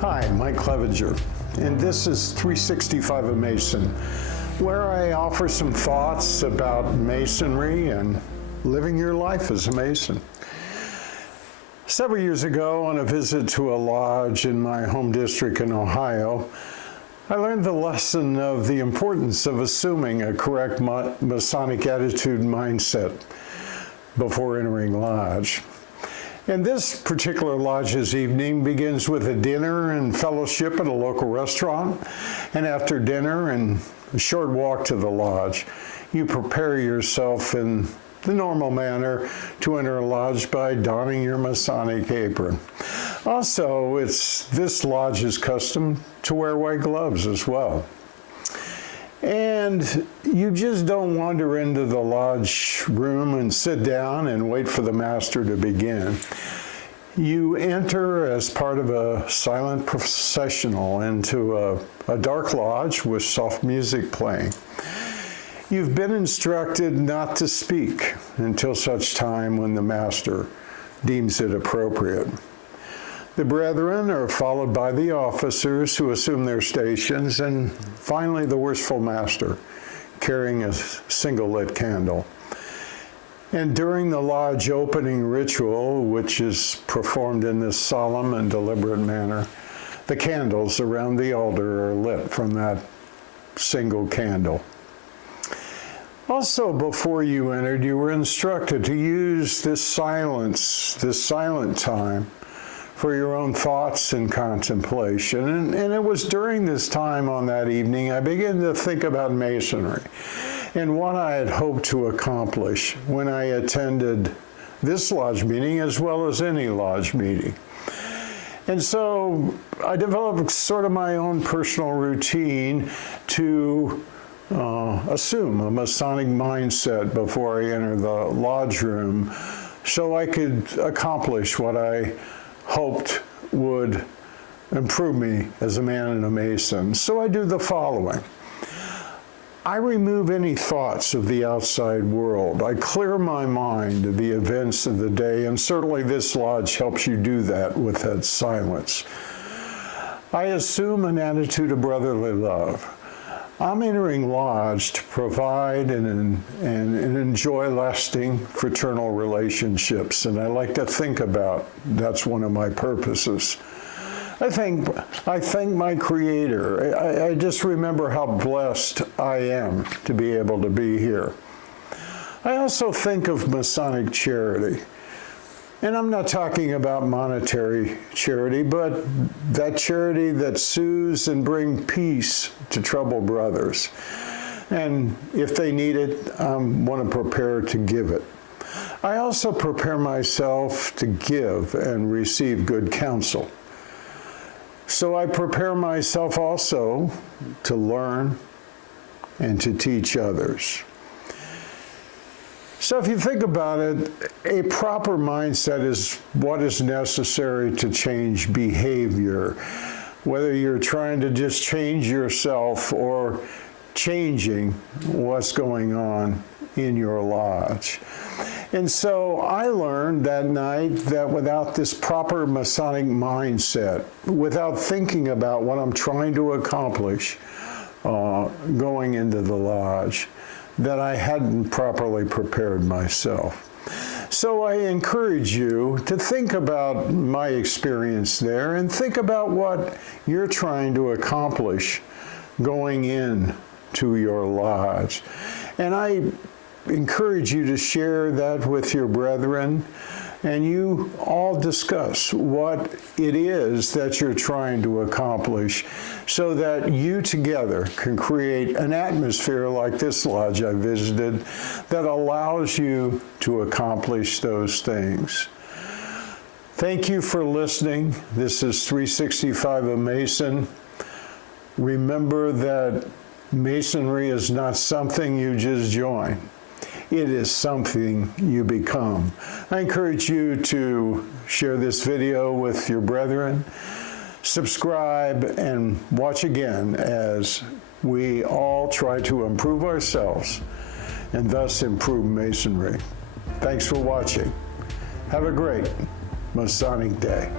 Hi, Mike Clevenger, and this is 365 of Mason, where I offer some thoughts about Masonry and living your life as a Mason. Several years ago, on a visit to a lodge in my home district in Ohio, I learned the lesson of the importance of assuming a correct Masonic attitude mindset before entering lodge. And this particular lodge's evening begins with a dinner and fellowship at a local restaurant. And after dinner and a short walk to the lodge, you prepare yourself in the normal manner to enter a lodge by donning your Masonic apron. Also, it's this lodge's custom to wear white gloves as well. And you just don't wander into the lodge room and sit down and wait for the master to begin. You enter as part of a silent processional into a dark lodge with soft music playing. You've been instructed not to speak until such time when the master deems it appropriate. The brethren are followed by the officers who assume their stations, and finally the worshipful master carrying a single lit candle. And during the lodge opening ritual, which is performed in this solemn and deliberate manner, the candles around the altar are lit from that single candle. Also, before you entered, you were instructed to use this silent time for your own thoughts and contemplation. And it was during this time on that evening I began to think about Masonry and what I had hoped to accomplish when I attended this lodge meeting as well as any lodge meeting. And so I developed sort of my own personal routine to assume a Masonic mindset before I enter the lodge room so I could accomplish what I hoped would improve me as a man and a Mason. So I do the following. I remove any thoughts of the outside world. I clear my mind of the events of the day, and certainly this lodge helps you do that with that silence. I assume an attitude of brotherly love. I'm entering lodge to provide and enjoy lasting fraternal relationships, and I like to think about that's one of my purposes. I thank my Creator. I just remember how blessed I am to be able to be here. I also think of Masonic Charity. And I'm not talking about monetary charity, but that charity that soothes and brings peace to troubled brothers. And if they need it, I want to prepare to give it. I also prepare myself to give and receive good counsel. So I prepare myself also to learn and to teach others. So if you think about it, a proper mindset is what is necessary to change behavior, whether you're trying to just change yourself or changing what's going on in your lodge. And so I learned that night that without this proper Masonic mindset, without thinking about what I'm trying to accomplish going into the lodge, that I hadn't properly prepared myself. So I encourage you to think about my experience there and think about what you're trying to accomplish going in to your lodge. And I encourage you to share that with your brethren, and you all discuss what it is that you're trying to accomplish so that you together can create an atmosphere like this lodge I visited that allows you to accomplish those things. Thank you for listening. This is 365 of Mason. Remember that Masonry is not something you just join. It is something you become. I encourage you to share this video with your brethren, subscribe, and watch again as we all try to improve ourselves and thus improve Masonry. Thanks for watching. Have a great Masonic day.